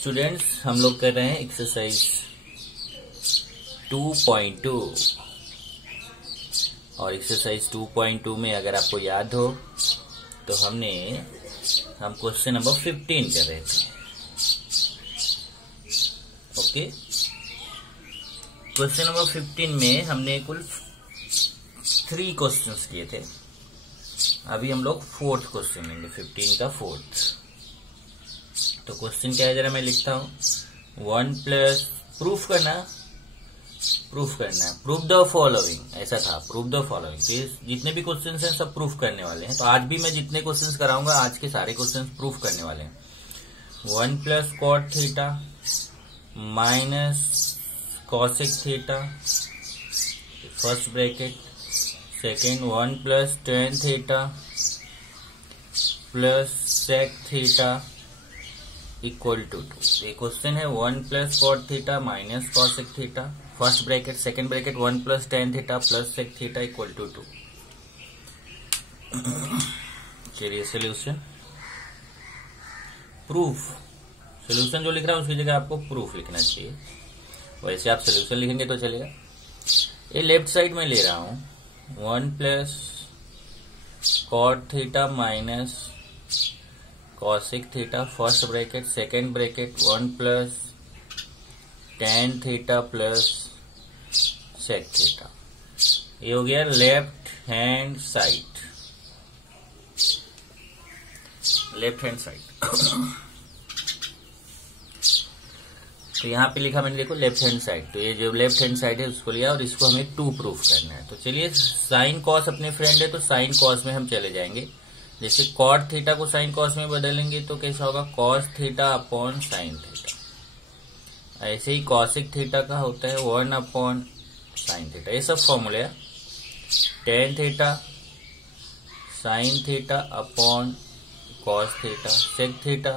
Students, हम लोग कर रहे हैं एक्सरसाइज 2.2 और एक्सरसाइज 2.2 में अगर आपको याद हो तो हम क्वेश्चन नंबर 15 कर रहे थे। ओके, क्वेश्चन नंबर 15 में हमने कुल 3 क्वेश्चंस किए थे। अभी हम लोग 4th क्वेश्चन लेंगे, 15 का 4th। तो क्वेश्चन क्या है, जरा मैं लिखता हूं। 1 प्लस प्रूफ करना, प्रूफ द फॉलोइंग, ऐसा था, प्रूफ द फॉलोइंग। तो जितने भी क्वेश्चन हैं सब प्रूफ करने वाले हैं। तो आज भी मैं जितने क्वेश्चन कराऊंगा, आज के सारे क्वेश्चन प्रूफ करने वाले हैं। 1 plus cot theta minus cosec theta, first bracket, second 1 plus tan theta plus sec theta equal to 2। ये क्वेश्चन है 1 plus cot theta minus cosec theta, first bracket, second bracket, 1 plus tan theta plus sec theta equal to 2। चलिए solution, proof, solution जो लिख रहा है उसकी जगह आपको प्रूफ लिखना चाहिए। वैसे आप सोल्यूशन लिखेंगे तो चलेगा। ये लेफ्ट साइड में ले रहा हूं 1 plus cot theta minus cosec theta, first bracket, second bracket, 1 plus tan theta plus sec theta. ये हो गया left hand side, left hand side. तो यहां पे लिखा मैंने, देखो लेफ्ट हैंड साइड। तो ये जो लेफ्ट हैंड साइड है उसको लिया और इसको हमें 2 प्रूफ करना है। तो चलिए, साइन कॉस अपने फ्रेंड है तो साइन कॉस में हम चले जाएंगे। जैसे कॉट थीटा को साइन कॉस में बदलेंगे तो कैसा होगा, cos theta upon sine theta. ऐसे ही कॉसिक थीटा का होता है 1 अपॉन साइन थीटा। ये सब फॉर्मूला है। Tan theta sine theta upon cos theta, sec theta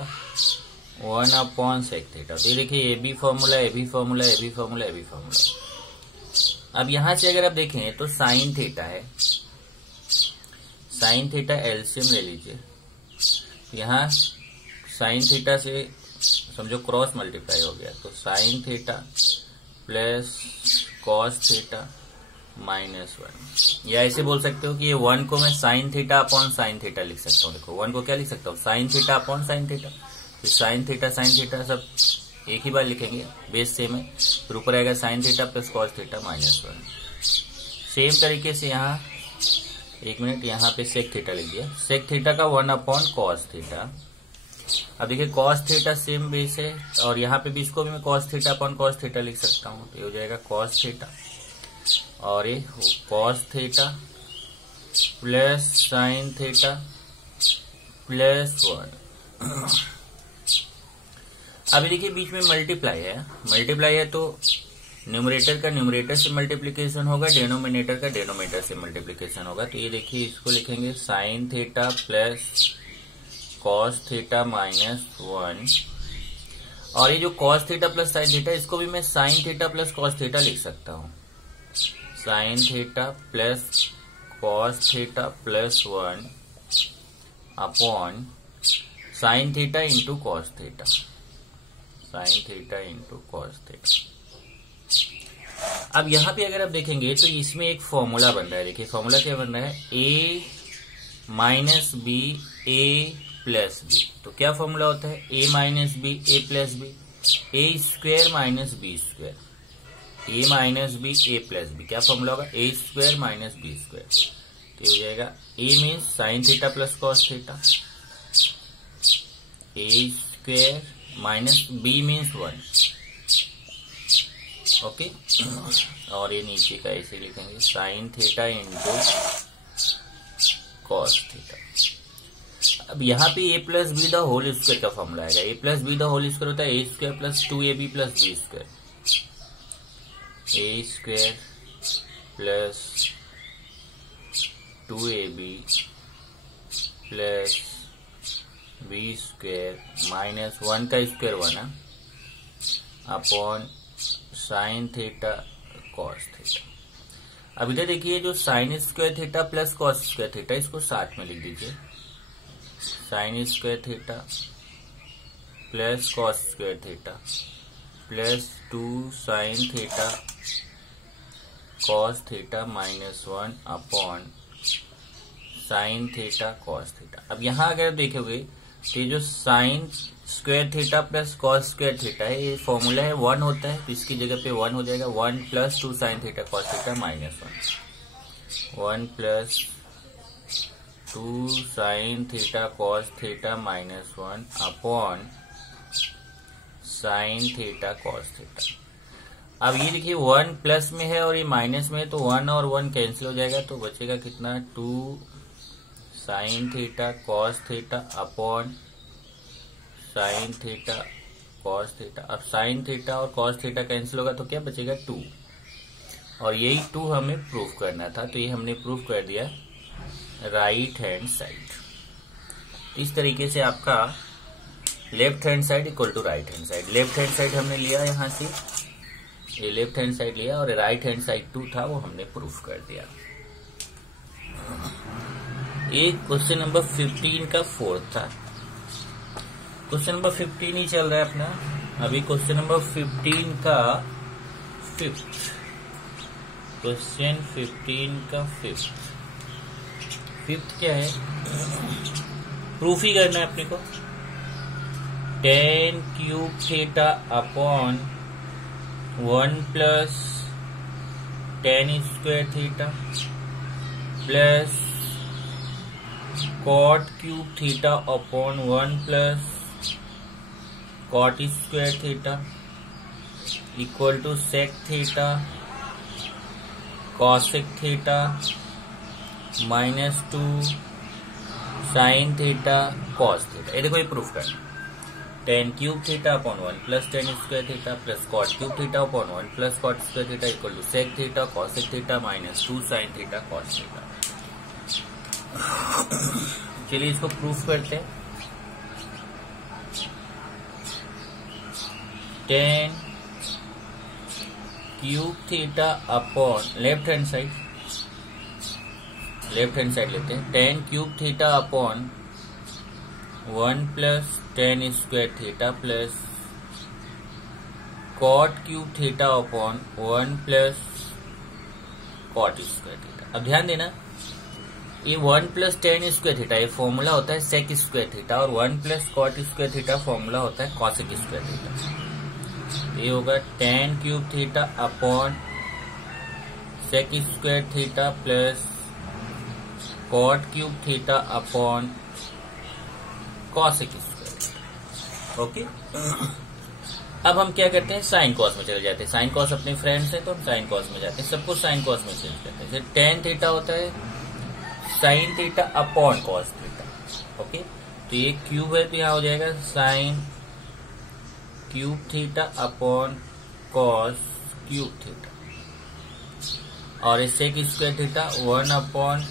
1 upon sec theta. तो ये देखिए, ये भी फॉर्मूला, ये भी फॉर्मूला, ये भी फॉर्मूला, ये भी फॉर्मूला। अब यहां से अगर आप देखें तो साइन थीटा है, साइन थीटा एलसीएम ले लीजिए। यहां साइन थीटा से समझो क्रॉस मल्टीप्लाई हो गया, तो sign theta plus cos theta minus 1। या ऐसे बोल सकते हो कि ये 1 को मैं sign theta upon sine theta लिख सकता हूँ। देखो 1 को क्या लिख सकता हूँ, sign theta upon sine theta. फिर साइन थीटा सब एक ही बार लिखेंगे, बेस सेम है। फिर ऊपर आएगा sign theta plus cos theta minus 1। Same तरीके से यहाँ एक मिनट, यहाँ पे सेक थीटा लिख दिया। सेक थीटा का 1 अपॉन कॉस थीटा। अब देखिए कॉस थीटा सेम बेस है और यहाँ पे भी इसको भी मैं cos theta upon cos theta लिख सकता हूँ। तो ये हो जाएगा कॉस थीटा और ये cos theta plus sign theta plus 1। अभी देखिए बीच में मल्टीप्लाई है तो न्यूमरेटर का न्यूमरेटर से मल्टीप्लिकेशन होगा, डेनोमिनेटर का डेनोमिनेटर से मल्टीप्लिकेशन होगा। तो ये देखिए, इसको लिखेंगे sine theta plus cos theta minus 1। और ये जो cos theta plus sine theta, इसको भी मैं sign theta plus cos theta लिख सकता हूँ। Sign theta plus cos theta plus 1 upon sine theta into cos theta, sine theta into cos theta. अब यहां पे अगर आप देखेंगे तो इसमें एक फॉर्मूला बन रहा है। देखिए फॉर्मूला क्या बन रहा है, a minus B A plus b. तो क्या फॉर्मूला होता है, a minus B A plus B, a square minus B square, A minus B A plus B. क्या फॉर्मूला होगा, a square minus B square. तो हो जाएगा a means sine theta plus cos theta, a square minus B means 1। Okay, और ये नीचे का ऐसे लिखेंगे sine theta into cos theta. अब यहाँ पे ए plus B the whole square का फॉर्मूला आएगा। A plus B the whole square होता है ए square plus 2ab plus B square, A square plus 2ab plus B square minus 1 का square 1 है upon sine theta cos theta. अब इधर देखिए, जो sine square theta plus cos square theta, इसको साथ में लिख दीजिए। Sine square theta plus cos square theta plus 2 sine theta cos theta minus 1 upon sine theta cos theta. अब यहाँ अगर देखोगे तो ये जो sine square theta plus cos square theta है, ये फॉर्मूला है 1 होता है, तो इसकी जगह पे 1 हो जाएगा। 1 plus 2 sine theta cos theta minus 1 plus 2 sine theta cos theta minus 1 upon sine theta cos theta. अब ये देखिए 1 प्लस में है और ये माइनस में है, तो 1 और 1 कैंसिल हो जाएगा, तो बचेगा कितना 2 sine theta cos theta upon sine theta cos theta. अब साइन थीटा और कॉस थीटा कैंसिल होगा तो क्या बचेगा 2, और यही 2 हमें प्रूफ करना था, तो ये हमने प्रूफ कर दिया राइट हैंड साइड। इस तरीके से आपका left hand side equal to right hand side. Left hand side हमने लिया यहाँ से, ये लेफ्ट हैंड साइड लिया, और राइट हैंड साइड 2 था वो हमने प्रूफ कर दिया। ये क्वेश्चन नंबर 15 का 4th था। क्वेश्चन नंबर 15 ही चल रहा है अपना। अभी क्वेश्चन नंबर 15 का 5th, क्वेश्चन 15 का 5th क्या है, प्रूफ ही करना है अपने को। tan cube theta upon 1 plus tan square theta plus cot cube theta upon 1 plus cot square theta equal to sec theta cosec theta minus 2 sine theta cos theta. ये देखो ये प्रूफ करना। tan cube theta upon 1 plus tan square theta plus cot cube theta upon 1 plus cot square theta equal to sec theta cosec theta minus 2 sine theta cos theta. चलिए इसको proof करते हैं। tan cube theta upon left hand side लेते हैं। tan cube theta upon 1 plus tan square theta plus cot cube theta upon 1 plus cot square theta. अब ध्यान देना, ये 1 प्लस tan स्क्वायर थीटा ये फॉर्मूला होता है सेक स्क्वायर थीटा, और 1 plus cot square theta formula होता है कॉसेक स्क्वायर थीटा। ये होगा tan cube theta upon sec square theta plus cot cube theta upon cosec square theta. Okay, अब हम क्या करते हैं, साइन कॉस में चले जाते हैं। साइन कॉस अपने फ्रेंड्स हैं तो हम साइन कॉस में जाते हैं, सबको साइन कॉस में चेंज करते हैं। जैसे tan थीटा होता है sine theta upon cos theta. Okay, तो ये क्यूब है तो यहाँ हो जाएगा sine cube theta upon cos cube theta, और इस sec square theta 1 upon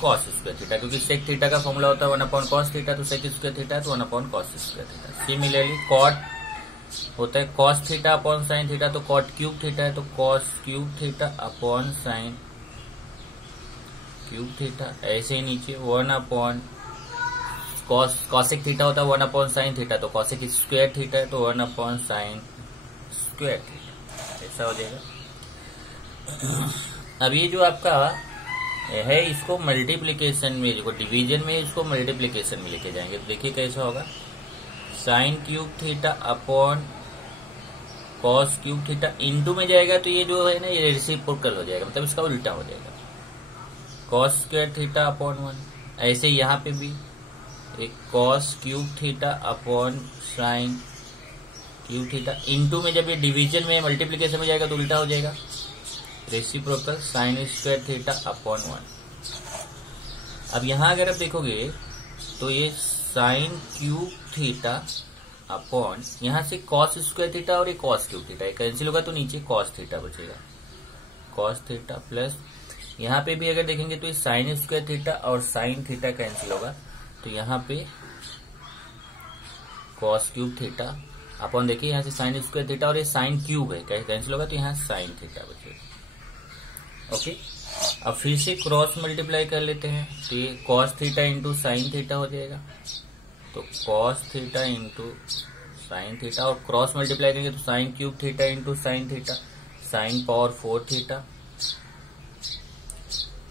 cos square theta, क्योंकि सेक थीटा का फॉर्मूला होता है 1 अपॉन कॉस थीटा, तो सेक स्क्वायर थीटा तो 1 upon cos square theta. Similarly cot होता है cos theta upon sine theta, तो कॉट क्यूब थीटा है तो cos cube theta upon sine cube theta. ऐसे ही नीचे 1 अपॉन कॉसेक थीटा होता है 1 अपॉन साइन थीटा, तो कॉसेक स्क्वायर थीटा है तो 1 अपॉन साइन स्क्वायर थीटा। ऐसा हो जाएगा। अब ये जो आपका है इसको मल्टीप्लीकेशन में, जो डिवीजन में इसको मल्टीप्लीकेशन में लेके जाएंगे, तो देखिए कैसा होगा। Sign cube theta upon cos cube theta into में जाएगा, तो ये जो है ना ये रेसिप्रोकल हो जाएगा, मतलब इसका उल्टा हो जाएगा, कॉस स्क्वायर थीटा अपॉन 1। ऐसे यहाँ पे भी एक cos cube theta upon sine cube theta into में, जब ये डिवीजन में मल्टीप्लीकेशन में जाएगा तो उल्टा हो जाएगा, reciprocal sign square theta upon 1। अब यहाँ अगर आप देखोगे तो ये साइन क्यूब थीटा अपॉन यहाँ से कॉस स्क्वायर थीटा और ये कॉस क्यूब थीटा कैंसिल होगा, तो नीचे कॉस थीटा बचेगा, कॉस थीटा प्लस यहाँ पे भी अगर देखेंगे तो ये साइन स्क्वायर थीटा और साइन थीटा कैंसिल होगा, तो यहाँ पे कॉस क्यूब थीटा अपॉन देखिए यहाँ से साइन स्क्वायर थीटा और ये साइन क्यूब है कैंसिल होगा, तो यहाँ साइन थीटा बचेगा। ओके, अब फिर से क्रॉस मल्टीप्लाई कर लेते हैं, तो ये cos theta into sine theta हो जाएगा, तो cos theta into sine theta, और क्रॉस मल्टीप्लाई करेंगे तो sign cube theta into sine theta, sine power 4 theta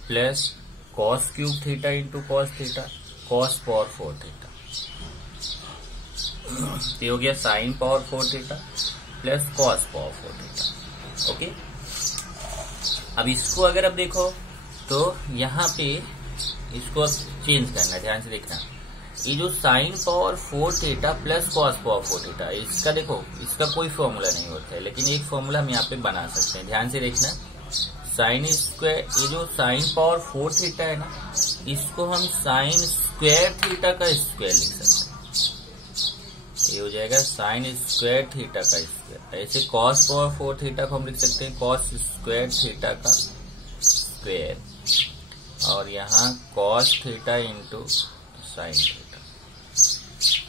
plus cos cube theta into cos theta, cos power 4 theta. ये हो गया sine power 4 theta plus cos power 4 theta. Okay, अब इसको अगर आप देखो तो यहाँ पे इसको चेंज करना, ध्यान से देखना। ये जो sine power 4 theta plus cos power 4 theta, इसका देखो, इसका कोई फॉर्मूला नहीं होता है, लेकिन एक फॉर्मूला हम यहाँ पे बना सकते हैं। ध्यान से देखना, साइन स्क्वायर, ये जो साइन पावर 4 थीटा है ना, इसको हम साइन स्क्वायर थीटा का स्क्वायर लिख सकते हैं। ये हो जाएगा साइन स्क्वायर थीटा का स्क्वायर। ऐसे कॉस पावर 4 थीटा को हम लिख सकते हैं कॉस स्क्वायर थीटा का स्क्वायर, और यहाँ cos theta into sine theta.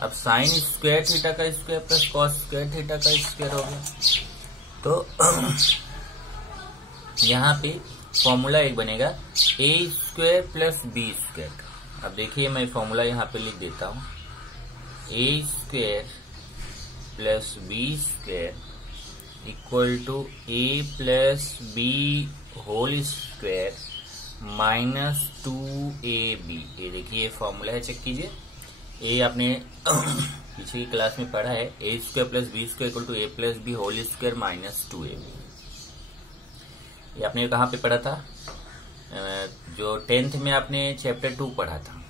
अब साइन स्क्वायर थीटा का square plus cos square theta का स्क्वायर हो गया, तो यहाँ पे फॉर्मूला एक बनेगा ए स्क्वायर प्लस बी स्क्वायर का। अब देखिए मैं फॉर्मूला यहाँ पे लिख देता हूँ, A square plus B square equal to A plus B whole square minus 2ab। ये देखिए फॉर्मूला है, चेक कीजिए। ए आपने पीछे की क्लास में पढ़ा है, ए square plus B square equal to A plus B whole square minus 2ab। ये आपने कहाँ पे पढ़ा था? जो 10th में आपने चैप्टर 2 पढ़ा था,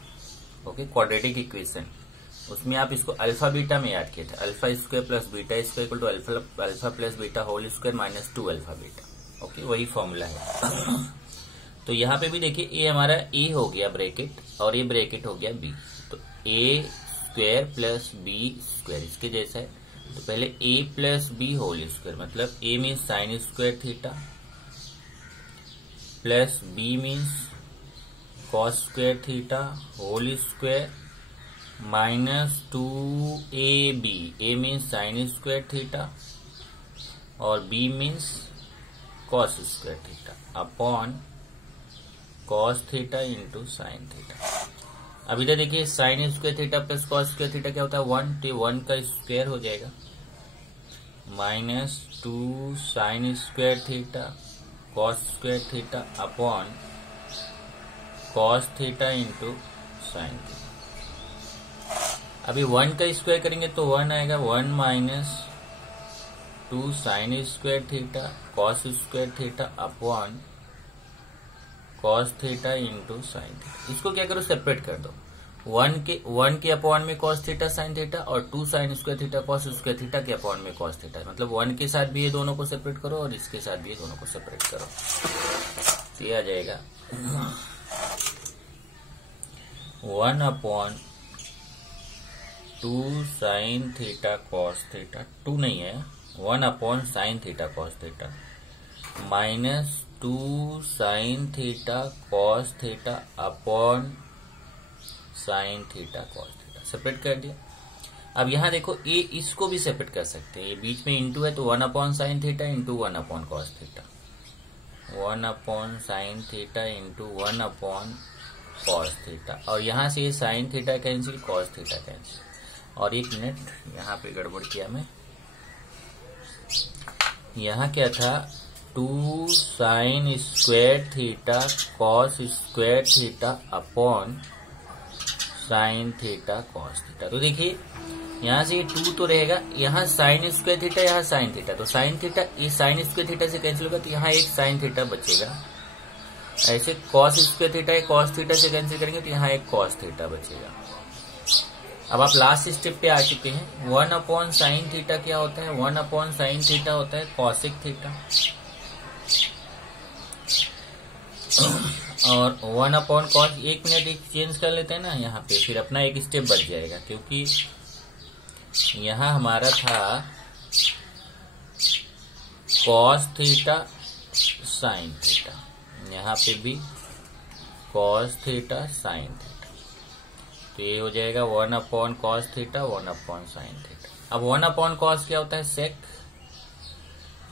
ओके, क्वाड्रेटिक इक्वेशन। उसमें आप इसको अल्फा बीटा में याद किए थे, alpha square plus beta square equal to alpha plus beta whole square minus 2 alpha beta. Okay, वही फॉर्मूला है। तो यहाँ पे भी देखिए, ए हमारा ए हो गया ब्रैकेट, और ये ब्रैकेट हो गया बी, तो A square plus B square इसके जैसा है। तो पहले A plus B whole square, मतलब A means sine square theta plus B means cos square theta whole square minus 2ab। A means sine square theta और B means cos square theta upon cos theta into sine theta. अब इधर देखिए, sine square theta plus cos square theta क्या होता है? 1, तो 1 का square हो जाएगा minus 2 sign square theta cos square theta upon cos theta into sine theta. अभी 1 का स्क्वायर करेंगे तो 1 आएगा, 1 minus 2 sign square theta cos square theta upon cos theta into sine theta. इसको क्या करो, सेपरेट कर दो। 1 के अपॉन में कॉस थीटा साइन थीटा और 2 sign square theta cos square theta के अपॉन में कॉस थीटा, मतलब 1 के साथ भी ये दोनों को सेपरेट करो और इसके साथ भी ये दोनों को सेपरेट करो, तो ये आ जाएगा 1 upon 2 sine theta cos theta, 2 नहीं है, 1 upon sine theta cos theta minus 2 sine theta cos theta upon sine theta cos theta. Separate कर दिया। अब यहाँ देखो, ए इसको भी सेपरेट कर सकते हैं, ये बीच में इंटू है तो 1 upon sine theta into 1 upon cos theta, 1 upon sine theta into 1 upon cos theta, और यहाँ से ये sine theta cancel cos theta cancel. और एक मिनट, यहाँ पे गड़बड़ किया मैं, यहाँ क्या था, 2 sign square theta cos square theta upon sine theta cos theta. तो देखिए, यहाँ से ये 2 तो रहेगा, यहाँ साइन स्क्वायर थीटा, यहाँ साइन थीटा, तो साइन थीटा ये साइन स्क्वायर थीटा से कैंसिल होगा, तो यहाँ एक साइन थीटा बचेगा। ऐसे cos square theta cos theta से कैंसिल करेंगे तो यहाँ एक कॉस थीटा बचेगा। अब आप लास्ट स्टेप पे आ चुके हैं। 1 अपॉन साइन थीटा क्या होता है? 1 अपॉन साइन थीटा होता है कॉसिक थीटा, और 1 अपॉन कॉस, एक मिनट एक चेंज कर लेते हैं ना यहाँ पे, फिर अपना एक स्टेप बच जाएगा, क्योंकि यहाँ हमारा था कॉस थीटा साइन थीटा, यहाँ पे भी कॉस थीटा साइन थीटा, तो ये हो जाएगा 1 upon cos theta 1 upon sine theta. अब 1 अपॉन कॉस क्या होता है? सेक,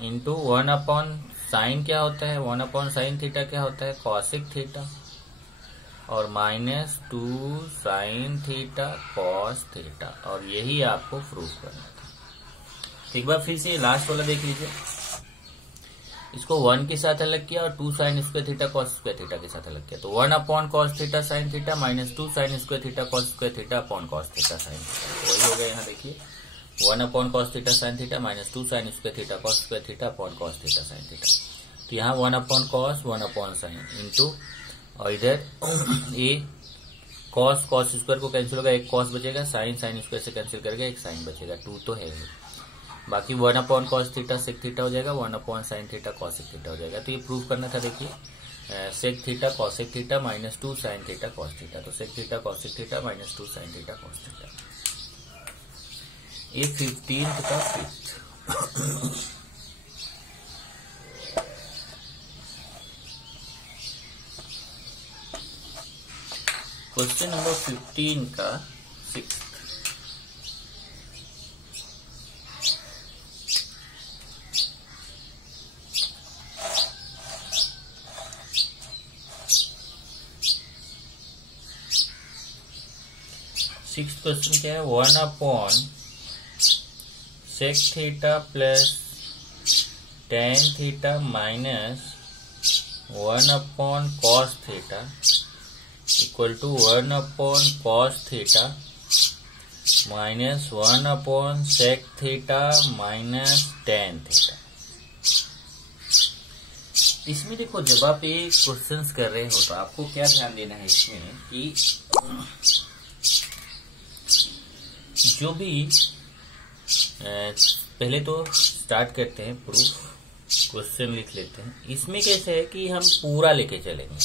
इंटू 1 अपॉन साइन क्या होता है? 1 अपॉन साइन थीटा क्या होता है? कॉसिक थीटा, और minus 2 sine theta cos theta, और यही आपको प्रूफ करना था। तो एक बार फिर से लास्ट वाला देख लीजिए, इसको 1 के साथ अलग किया और 2 sign square theta cos square theta के साथ अलग किया, तो 1 upon cos theta sine theta minus 2 sign square theta cos square theta upon cos theta sine theta. वही हो गया यहाँ देखिए, 1 upon cos theta sine theta minus 2 sign square theta cos square theta upon cos theta sine theta. तो यहाँ 1 upon cos 1 upon sine into, और इधर ये कॉस कॉस स्क्वायर को कैंसिल होगा, एक कॉस बचेगा, साइन साइन स्क्वायर से कैंसिल करके एक साइन बचेगा, 2 तो है ही। बाकी 1 upon cos theta sec theta हो जाएगा, 1 upon sine theta cosec theta हो जाएगा। तो ये प्रूव करना था देखिए, sec theta cosec theta minus 2 sine theta cos theta, तो sec theta cosec theta minus 2 sine theta cos theta. ये 15th का 5th। क्वेश्चन नंबर 15 का 6th। सिक्स्थ क्वेश्चन क्या है, 1 upon sec theta plus tan theta minus 1 upon cos theta equal to 1 upon cos theta minus 1 upon sec theta minus tan theta. इसमें देखो, जब आप ये क्वेश्चंस कर रहे हो तो आपको क्या ध्यान देना है इसमें कि जो भी पहले तो स्टार्ट करते हैं प्रूफ, क्वेश्चन लिख लेते हैं। इसमें कैसे है कि हम पूरा लेके चलेंगे,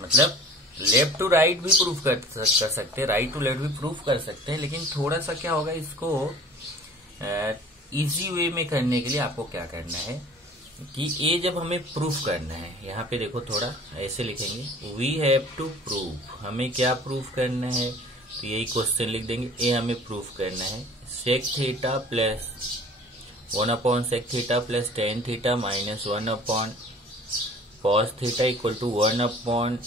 मतलब लेफ्ट टू राइट भी प्रूफ कर सकते हैं, राइट टू लेफ्ट भी प्रूफ कर सकते हैं, लेकिन थोड़ा सा क्या होगा, इसको इजी वे में करने के लिए आपको क्या करना है कि ये जब हमें प्रूफ करना है, यहाँ पे देखो थोड़ा ऐसे लिखेंगे, वी हैव टू प्रूव, हमें क्या प्रूफ करना है, तो यही क्वेश्चन लिख देंगे, ये हमें प्रूफ करना है sec theta plus 1 upon sec theta plus tan theta minus 1 upon cos theta equal to 1 upon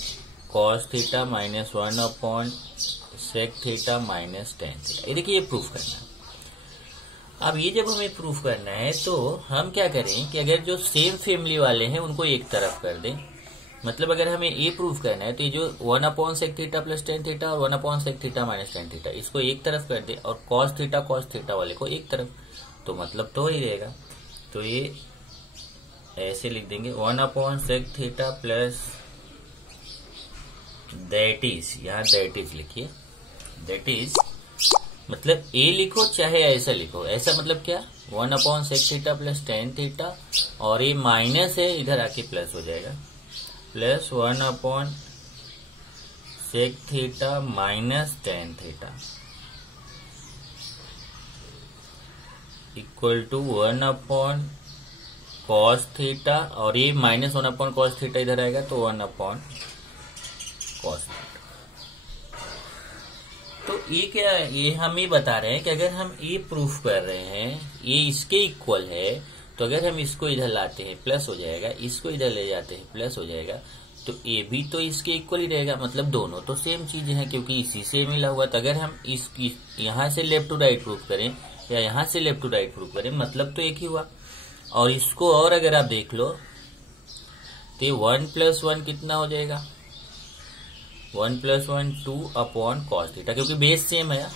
cos theta minus 1 upon sec theta minus tan theta. ये देखिए, ये प्रूफ करना है। अब ये जब हमें प्रूफ करना है तो हम क्या करें कि अगर जो सेम फैमिली वाले हैं उनको एक तरफ कर दें, मतलब अगर हमें ये प्रूफ करना है तो ये जो 1 upon sec theta plus tan theta और 1 upon sec theta minus tan theta, इसको एक तरफ कर दे और कॉस थीटा वाले को एक तरफ, तो मतलब तो ही रहेगा। तो ये ऐसे लिख देंगे 1 upon sec theta plus that is, यहाँ दैट इज लिखिए, दैट इज मतलब ए लिखो चाहे ऐसा लिखो, ऐसा मतलब क्या, 1 upon sec theta plus tan theta और ये माइनस है इधर आके प्लस हो जाएगा, plus 1 upon sec theta minus tan theta equal to 1 upon cos theta और ये माइनस 1 अपॉन कॉस थीटा इधर आएगा तो 1 अपॉन कॉस थीटा। तो ये क्या, ये हम ये बता रहे हैं कि अगर हम ये प्रूफ कर रहे हैं ये इसके इक्वल है, तो अगर हम इसको इधर लाते हैं प्लस हो जाएगा, इसको इधर ले जाते हैं प्लस हो जाएगा, तो ये भी तो इसके इक्वल ही रहेगा, मतलब दोनों तो सेम चीज है क्योंकि इसी से मिला हुआ। तो अगर हम इसकी यहाँ से लेफ्ट टू राइट प्रूफ करें या यहाँ से लेफ्ट टू राइट प्रूफ करें, मतलब तो एक ही हुआ। और इसको और अगर आप देख लो तो 1 प्लस 1 कितना हो जाएगा, 1 प्लस 1 2 अपॉन कॉस थीटा, क्योंकि बेस सेम है,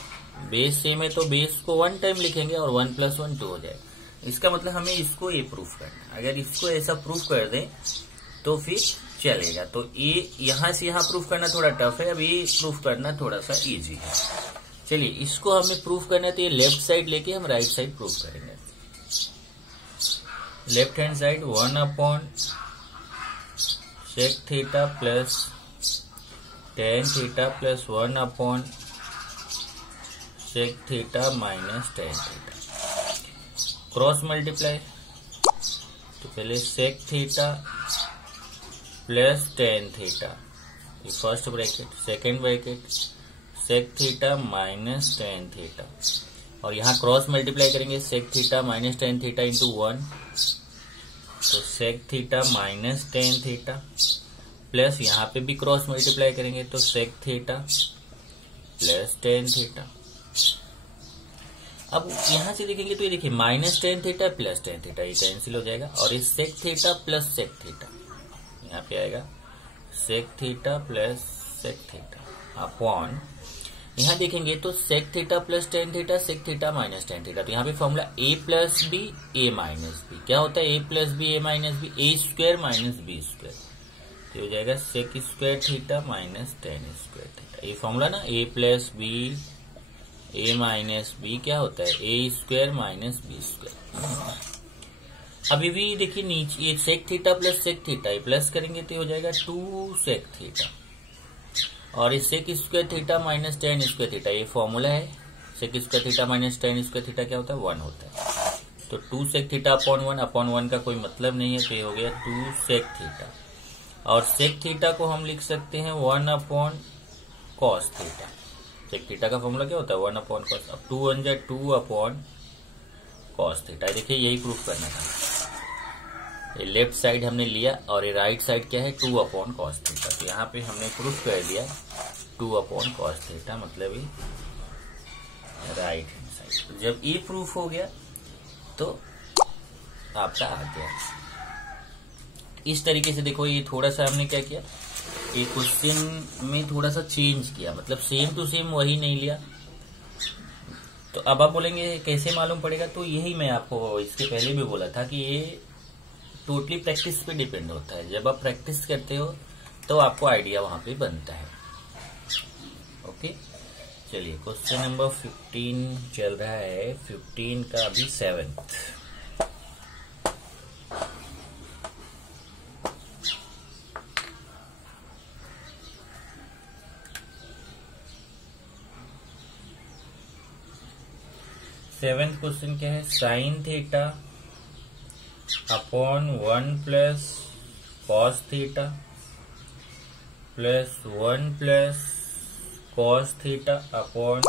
बेस सेम है तो बेस को 1 टाइम लिखेंगे और 1 प्लस 1 2 हो जाएगा। इसका मतलब हमें इसको ये प्रूफ करना है, अगर इसको ऐसा प्रूफ कर दें तो फिर चलेगा। तो ये यहाँ से यहाँ प्रूफ करना थोड़ा टफ है, अब ये प्रूफ करना थोड़ा सा इजी है। चलिए इसको हमें प्रूफ करना है तो ये लेफ्ट साइड लेके हम राइट साइड प्रूफ करेंगे। Left hand side 1 upon sec theta plus tan theta plus 1 upon sec theta minus tan theta, cross multiply, तो पहले sec theta plus tan theta, ये first bracket, second bracket sec theta minus tan theta, और यहाँ cross multiply करेंगे sec theta minus tan theta into 1, तो sec theta minus tan theta plus यहाँ पे भी क्रॉस मल्टीप्लाई करेंगे तो sec theta plus tan theta. अब यहां से देखेंगे तो ये देखिए minus tan theta plus tan theta, ये कैंसिल हो जाएगा और ये sec theta plus sec theta, यहाँ पे आएगा sec theta plus sec theta upon, यहाँ देखेंगे तो sec theta plus tan theta, sec theta minus tan theta, तो यहाँ पे formula a plus B A minus B, क्या होता है a plus B A minus B, a square minus B square, तो हो जाएगा sec square theta minus tan square theta. ये फॉर्मूला ना a plus B A minus B क्या होता है ए स्क्वायर माइनस बी स्क्वायर। अभी भी देखिए नीचे ये sec theta plus sec theta, ये प्लस करेंगे तो हो जाएगा टू सेक थीटा, और इस sec square theta minus tan square theta, ये फॉर्मूला है sec square theta minus tan square theta क्या होता है 1 होता है, तो two sec theta upon one का कोई मतलब नहीं है, तो ये हो गया टू सेक थीटा, और सेक थीटा को हम लिख सकते हैं 1 upon cos theta, sec theta का फॉर्मूला क्या होता है 1 अपॉन कॉस, अब 2 1 जा 2 अपॉन कॉस थीटा। देखिए यही प्रूफ करना था, ये लेफ्ट साइड हमने लिया और ये राइट साइड क्या है 2 अपॉन कॉस थीटा, तो यहाँ पे हमने प्रूफ कर दिया 2 अपॉन कॉस थीटा, मतलब ये राइट हैंड साइड। जब ये प्रूफ हो गया तो आपका आ गया। इस तरीके से देखो ये थोड़ा सा हमने क्या किया, ये क्वेश्चन में थोड़ा सा चेंज किया, मतलब सेम टू सेम वही नहीं लिया। तो अब आप बोलेंगे कैसे मालूम पड़ेगा, तो यही मैं आपको इसके पहले भी बोला था कि ये टोटली प्रैक्टिस पे डिपेंड होता है। जब आप प्रैक्टिस करते हो तो आपको आइडिया वहां पे बनता है। ओके चलिए क्वेश्चन नंबर 15 चल रहा है, 15 का अभी 7th। सेवेंथ क्वेश्चन क्या है, sine theta upon 1 plus cos theta plus 1 plus cos theta upon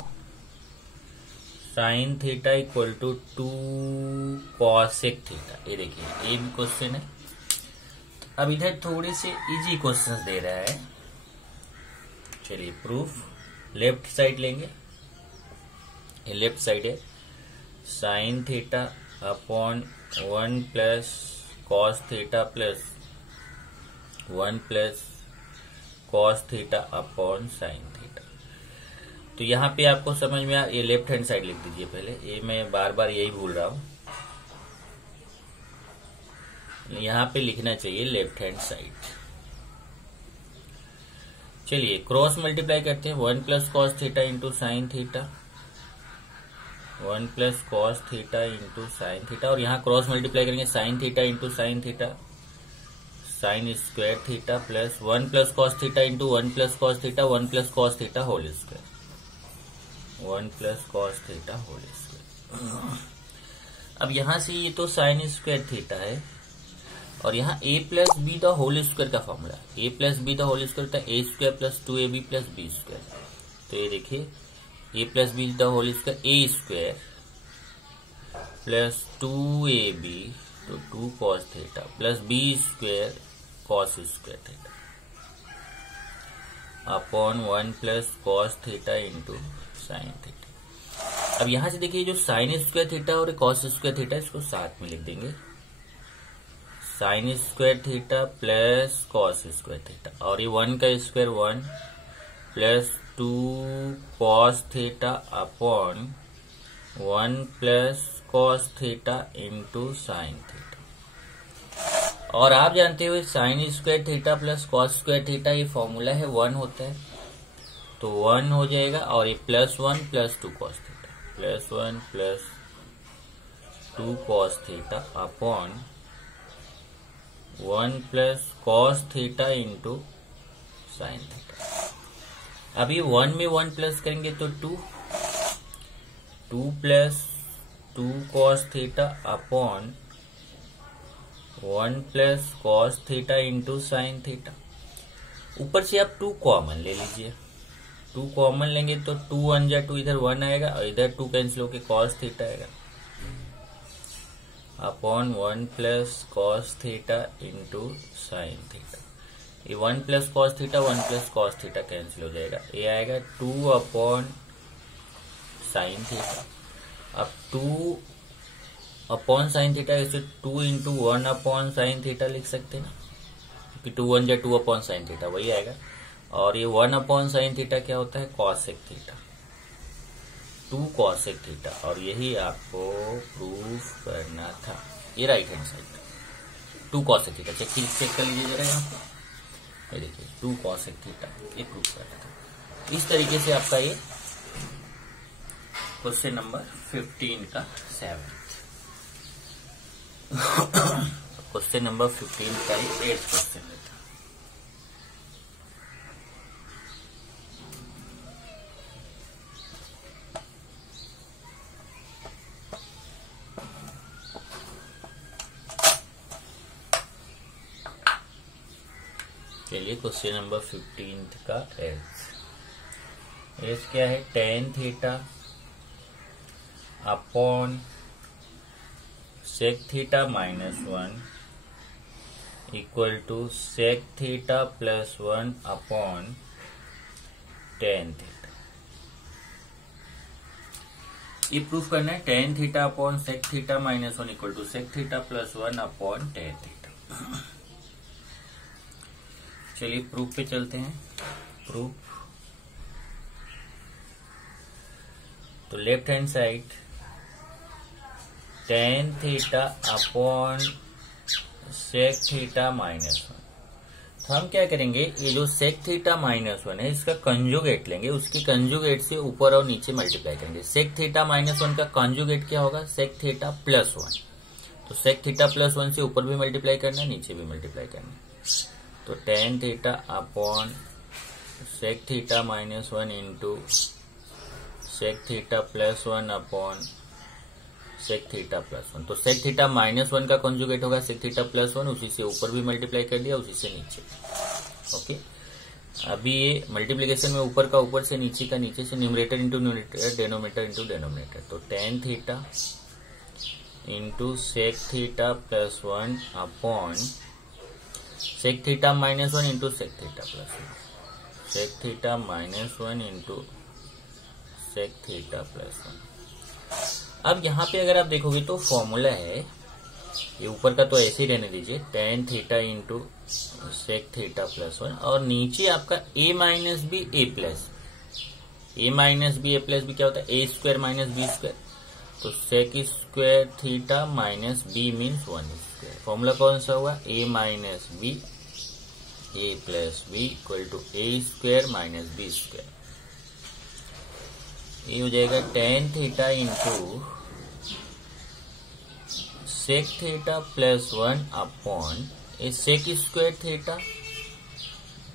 sine theta equal to 2 cosec theta. ये देखिए ये भी क्वेश्चन है। अब इधर थोड़े से इजी क्वेश्चंस दे रहा है। चलिए प्रूफ, लेफ्ट साइड लेंगे, ये लेफ्ट साइड है sine theta upon 1 plus cos theta plus 1 plus cos theta upon sine theta. तो यहाँ पे आपको समझ में ये लेफ्ट हैंड साइड लिख दीजिए पहले, ये मैं बार बार यही भूल रहा हूं, यहाँ पे लिखना चाहिए लेफ्ट हैंड साइड। चलिए क्रॉस मल्टीप्लाई करते हैं, 1 plus cos theta into sine theta, 1 plus cos theta into sine theta, और यहाँ क्रॉस मल्टीप्लाई करेंगे sine theta into sine theta, sine square theta plus 1 plus cos theta into 1 plus cos theta, 1 plus cos theta whole square, 1 plus cos theta whole square. अब यहाँ से ये तो sine square theta है, और यहाँ a plus B the whole square का formula, a plus B the whole square था a square plus 2ab plus B square. तो ये देखिए a plus B the whole square a square plus 2ab तो 2 cos theta plus b square cos square theta upon 1 plus cos theta into sine theta. अब यहां से देखिए जो sine square theta और कॉस स्क्वायर थीटा इसको साथ में लिख देंगे, sign square theta plus cos square theta, और ये 1 का square 1 plus 2 cos theta upon 1 plus cos theta into sine theta. और आप जानते हो sign square theta plus cos square theta ये फॉर्मूला है 1 होता है, तो 1 हो जाएगा, और ये plus 1 plus 2 cos theta, plus 1 plus 2 cos theta upon 1 plus cos theta into sine theta. अभी 1 में 1 प्लस करेंगे तो 2 plus 2 cos theta upon 1 plus cos theta into sine theta. ऊपर से आप 2 कॉमन ले लीजिए, 2 कॉमन लेंगे तो 2 1 जा 2, इधर 1 आएगा और इधर 2 कैंसिल होके कॉस थीटा आएगा upon 1 plus cos theta into sine theta. ये 1 plus cos theta 1 plus cos theta cancel हो जाएगा, ये आएगा 2 अपॉन साइन थीटा। अब 2 अपॉन साइन थीटा, इसे 2 इंटू 1 अपॉन साइन थीटा लिख सकते हैं ना, क्योंकि 2 1 या 2 अपॉन साइन थीटा वही आएगा। और ये 1 अपॉन साइन थीटा क्या होता है, कॉसेक थीटा, 2 कॉसेक थीटा। और यही आपको प्रूफ करना था। ये right hand side 2 cosec theta check कर लीजिए जरा यहाँ पे, ये देखिए 2 कॉसेक थीटा, ये प्रूफ करना था। इस तरीके से आपका ये क्वेश्चन नंबर 15 का 7th, क्वेश्चन नंबर 15 का 8th क्वेश्चन है। चलिए क्वेश्चन नंबर 15 का एज क्या है, tan theta upon sec theta minus 1 equal to sec theta plus 1 upon tan theta. ये प्रूफ करना है, tan theta upon sec theta minus 1 equal to sec theta plus 1 upon tan theta. चलिए proof पे चलते हैं। Proof तो left hand side tan theta upon sec theta minus 1। तो हम क्या करेंगे, ये जो sec थीटा माइनस 1 है इसका कंजुगेट लेंगे, उसके कंजुगेट से ऊपर और नीचे मल्टीप्लाई करेंगे। sec थीटा माइनस 1 का कंजुगेट क्या होगा, sec थीटा प्लस 1। तो sec थीटा प्लस 1 से ऊपर भी मल्टीप्लाई करना है, नीचे भी मल्टीप्लाई करना है। तो tan theta upon sec theta minus 1 into sec theta plus 1 upon sec theta plus 1। तो sec थीटा माइनस 1 का कॉन्जुगेट होगा sec थीटा प्लस 1, उसी से ऊपर भी मल्टीप्लाई कर दिया, उसी से नीचे। ओके, अभी ये मल्टीप्लीकेशन में ऊपर का ऊपर से नीचे का नीचे से, numerator into numerator, denominator into denominator. तो tan theta into sec theta plus 1 upon sec theta minus 1 into sec theta plus 1, sec theta minus 1 into sec theta plus 1। अब यहाँ पे अगर आप देखोगे तो फॉर्मूला है, ये ऊपर का तो ऐसे ही रहने दीजिए, tan theta into sec theta plus 1, और नीचे आपका a minus B A plus, a minus B A plus B क्या होता है, ए स्क्वायर माइनस बी स्क्वायर। तो sec square theta minus B means 1 square. Formula कौन सा हुआ, a minus B A plus B equal to A square minus B square. ये हो जाएगा tan theta into sec theta plus 1 upon ए sec square theta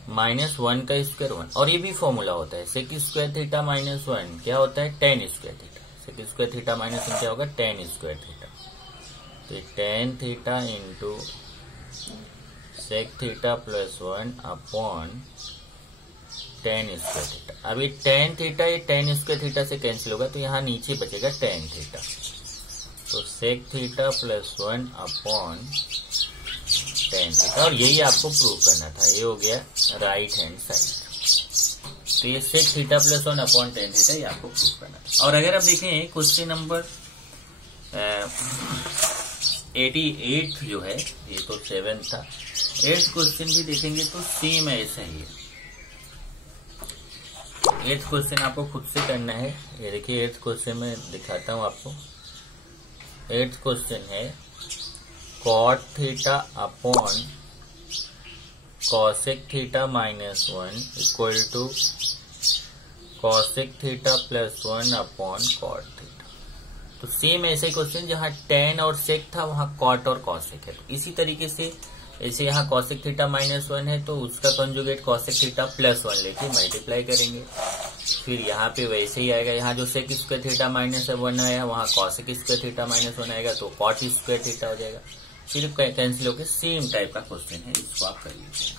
minus 1 का square 1। और ये भी फॉर्मूला होता है, sec स्क्वायर थीटा माइनस 1 क्या होता है, tan square theta. sec square theta minus 1 क्या होगा, tan स्क्वायर थीटा। तो tan theta into sec theta plus 1 upon tan square theta. अभी tan थीटा ये tan स्क्वायर थीटा से कैंसिल होगा, तो यहाँ नीचे बचेगा tan थीटा। तो sec theta plus 1 upon tan theta, और यही आपको प्रूव करना था। ये हो गया राइट हैंड साइड। तो ये sec theta plus 1 upon tan theta, ये आपको प्रूव करना था। और अगर आप देखें क्वेश्चन नंबर 88 जो है, ये तो 7 था, 8th क्वेश्चन भी देखेंगे तो सेम ऐसा ही है। 8th क्वेश्चन आपको खुद से करना है। ये देखिए 8th क्वेश्चन में दिखाता हूं आपको। 8th क्वेश्चन है cot theta upon cosec theta minus 1 equal to cosec theta plus 1 upon cot theta. तो सेम ऐसे क्वेश्चन, जहां tan और sec था वहां cot और cosec है। तो इसी तरीके से ऐसे यहाँ cosec थीटा माइनस 1 है तो उसका कंजुगेट cosec थीटा प्लस 1 लेके मल्टीप्लाई करेंगे। फिर यहाँ पे वैसे ही आएगा, यहाँ जो sec स्क्वायर थीटा माइनस 1 आया वहाँ cosec स्क्वायर थीटा माइनस 1 आएगा, तो cot स्क्वायर थीटा हो जाएगा। फिर कैंसिल होकर सेम टाइप का क्वेश्चन है, इसको आप कर लीजिए।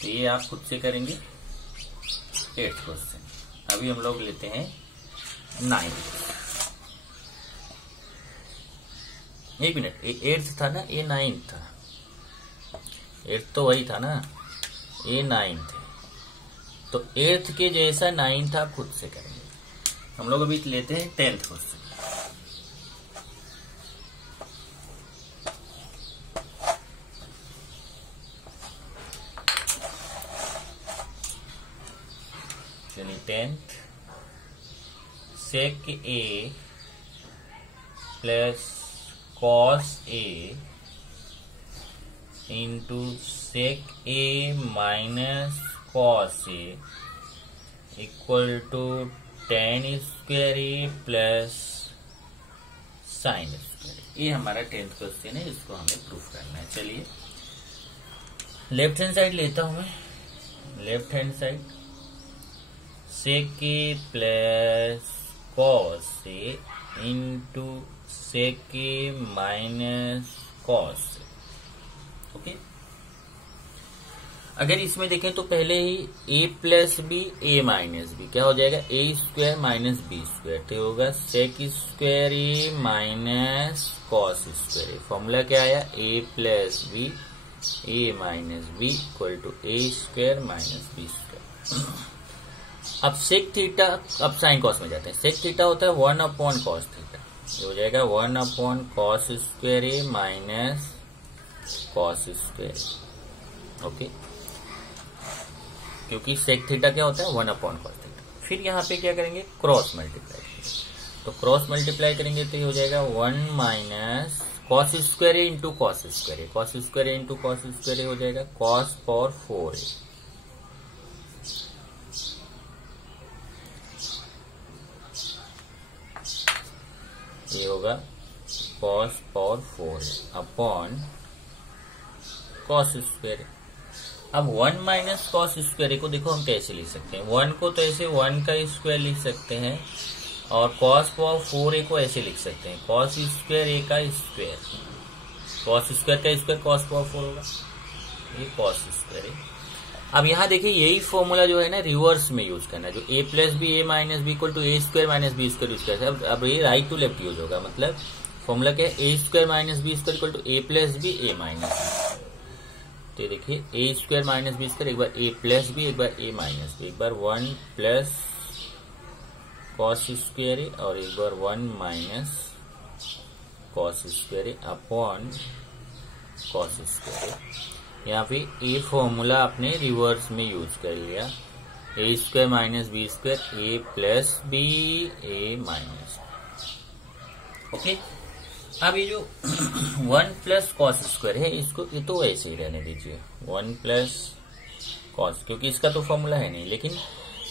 तो ये आप खुद से करेंगे 8th क्वेश्चन। अभी हम लोग लेते हैं 9th। एक मिनट, ये 8th था ना, ये 9th था। 8th तो वही था ना, ये 9th है। तो 8th के जैसा 9th आप खुद से करेंगे। हम लोग अभी लेते हैं 10th क्वेश्चन। चलिए 10th, sec a plus cos a into sec a minus cos a equal to tan square A plus sine square. ये हमारा 10th क्वेश्चन है, इसको हमें प्रूफ करना है। चलिए लेफ्ट हैंड साइड लेता हूं मैं। Left hand side sec a plus cos a into sec a minus cos a। Okay, अगर इसमें देखें तो पहले ही a plus B A minus B क्या हो जाएगा, A square minus B square, तो होगा sec square A minus cos square A. Formula क्या आया, a plus B A minus B equal to A square minus B square. अब sec theta, अब sine cos में जाते हैं। सेक थीटा होता है 1 अपॉन कॉस थीटा, ये हो जाएगा 1 अपॉन कॉस स्क्वायर ए माइनस कॉस स्क्वायर। ओके, क्योंकि सेक थीटा क्या होता है 1 अपॉन कॉस थीटा। फिर यहाँ पे क्या करेंगे, क्रॉस मल्टीप्लाई करेंगे। तो क्रॉस मल्टीप्लाई करेंगे तो ये हो जाएगा 1 माइनस कॉस स्क्वायर ए इंटू कॉस स्क्वायर ए। कॉस स्क्वायर ए इंटू कॉस स्क्वायर ए हो जाएगा कॉस पावर 4 ए। ये होगा cos power 4 upon cos square. अब 1 माइनस कॉस स्क्वायर को देखो हम कैसे लिख सकते हैं। 1 को तो ऐसे 1 का स्क्वायर लिख सकते हैं और कॉस पावर 4 को ऐसे लिख सकते हैं, कॉस स्क्वायर ए का स्क्वायर। कॉस स्क्वायर का स्क्वायर कॉस पावर 4 होगा, ये कॉस स्क्वायर है। अब यहाँ देखिए यही फॉर्मूला जो है ना रिवर्स में यूज करना है, जो a plus B A minus B equal to A square minus B square use करते हैं। अब ये राइट टू लेफ्ट यूज होगा, मतलब फॉर्मूला क्या है, ए square minus B square equal to A plus B A minus B. तो देखिए A square minus B square, एक बार ए प्लस बी एक बार ए माइनस बी, एक बार 1 प्लस कॉस स्क्वायर ए और एक बार 1 माइनस कॉस स्क्वायर ए अपॉन कॉस स्क्वायर ए। यहाँ पे ए फॉर्मूला आपने रिवर्स में यूज कर लिया, ए स्क्वायर माइनस बी स्क्वायर ए प्लस बी ए माइनस। ओके, अब ये जो 1 प्लस कॉस स्क्वायर है इसको ये तो ऐसे ही रहने दीजिए, 1 प्लस कॉस, क्योंकि इसका तो फॉर्मूला है नहीं। लेकिन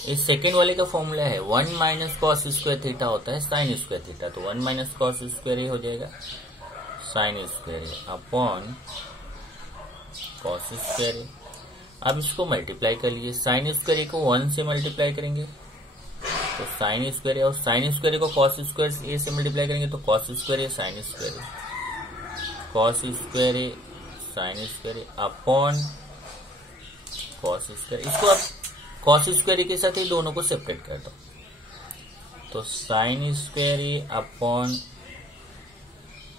इस सेकेंड वाले का फॉर्मूला है 1 माइनस कॉस स्क्वायर थीटा होता है साइन स्क्वायर थीटा, तो 1 माइनस कॉस स्क्वायर हो जाएगा sign square upon cos square. अब इसको मल्टीप्लाई कर लीजिए, साइन स्क्वायर को 1 से मल्टीप्लाई करेंगे तो साइन स्क्वायर, और साइन स्क्वायर को कॉस स्क्वायर ए से मल्टीप्लाई करेंगे तो cos square sine square, cos square sine square upon cos square. इसको आप कॉस स्क्वायर के साथ ही दोनों को सेपरेट कर दो, तो sine square upon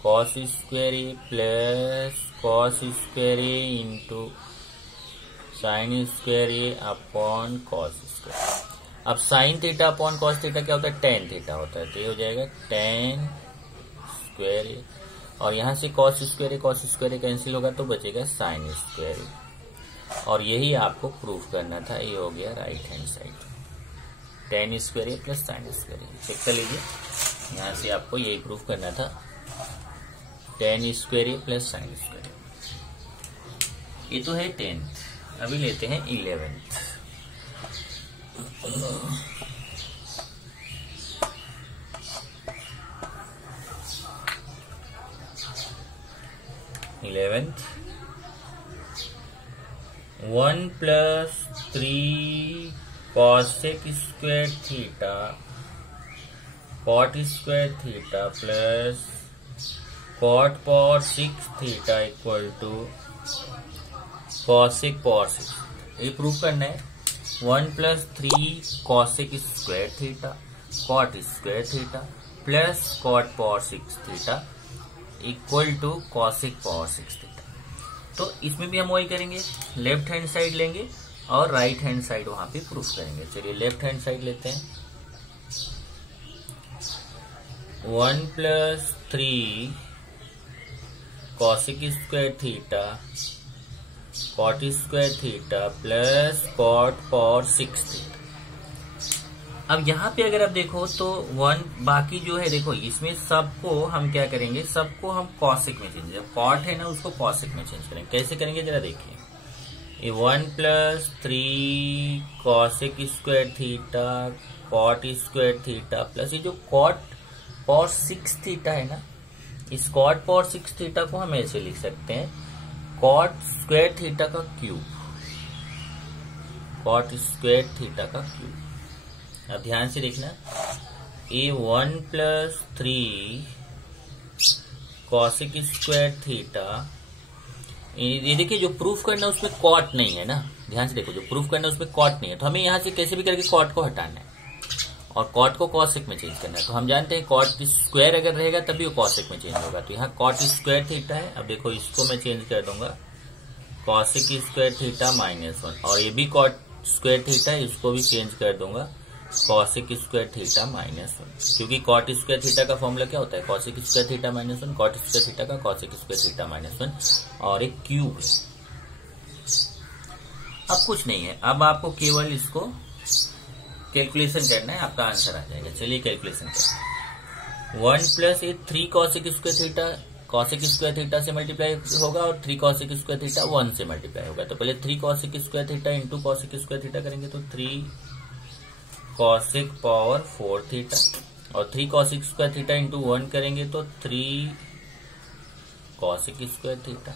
cos square plus cos square into sine square upon cos square. अब sine theta upon cos theta क्या होता है, टेन थीटा होता है, तो ये हो जाएगा टेन स्क्वायर, और यहां से कॉस स्क्वायर कैंसिल होगा तो बचेगा साइन स्क्वायर, और यही आपको प्रूफ करना था। ये हो गया right hand side, tan square plus sine square. Check कर लीजिए, यहां से आपको यही प्रूफ करना था, tan square plus sine square. ये तो है 10th, अभी लेते हैं 11th। One plus 3 cosec square theta cot square theta plus cot power 6 theta equal to cosec power 6। ये प्रूफ करना है 1 plus 3 cosec square theta cot square theta plus cot power 6 theta equal to cosec power 6 theta. तो इसमें भी हम वही करेंगे, left hand side लेंगे और राइट हैंड साइड वहां पे प्रूफ करेंगे। चलिए लेफ्ट हैंड साइड लेते हैं। 1+3 cosec square theta cot square theta plus cot power 6 theta. अब यहाँ पे अगर आप देखो तो बाकी जो है देखो इसमें सबको हम क्या करेंगे, सबको हम कॉसेक में चेंज, कॉट है ना उसको कॉसेक में चेंज करेंगे। कैसे करेंगे जरा देखिए, ये 1+3 cosec square theta cot square theta plus ये जो कॉट पावर 6 थीटा है ना, इस कॉट पावर 6 थीटा को हम ऐसे लिख सकते हैं कॉट स्क्वायर थीटा का क्यूब, कॉट स्क्वायर थीटा का क्यूब। अब ध्यान से देखना, ये 1+3 कॉसेक स्क्वायर थीटा, ये देखिए जो प्रूफ करना उसमें कॉट नहीं है ना, ध्यान से देखो जो प्रूफ करना उसमें कॉट नहीं है, तो हमें यहां से कैसे भी करके कॉट को हटाना है और कॉट को कॉसेक में चेंज करना है। तो हम जानते हैं कॉट स्क्वायर अगर रहेगा तभी वो कॉसेक में चेंज होगा। तो यहाँ कॉट स्क्वायर थीटा है, अब देखो इसको मैं चेंज कर दूंगा कॉसेक स्क्वायर थीटा -1, और ये भी कॉट स्क्वायर थीटा है, इसको भी चेंज कर दूंगा कॉसेक स्क्वायर थीटा -1, क्योंकि कॉट स्क्वायर थीटा का फॉर्मूला क्या होता है, cosec square theta -1, cot square theta का कॉसेक स्क्वायर थीटा -1, और एक क्यूब है। अब कुछ नहीं है, अब आपको केवल इसको कैलकुलेशन करना है, आपका आंसर आ जाएगा। चलिए कैलकुलेशन करते हैं। 1+3 cosec square theta cosec square theta से मल्टीप्लाई होगा और 3 कॉसेक स्क्वायर थीटा 1 से मल्टीप्लाई होगा। तो पहले 3 cosec square theta into cosec square theta करेंगे तो 3 कॉसेक पावर 4 थीटा, और 3 कॉसेक स्क्वायर थीटा इंटू 1 करेंगे तो 3 कॉसेक स्क्वायर थीटा,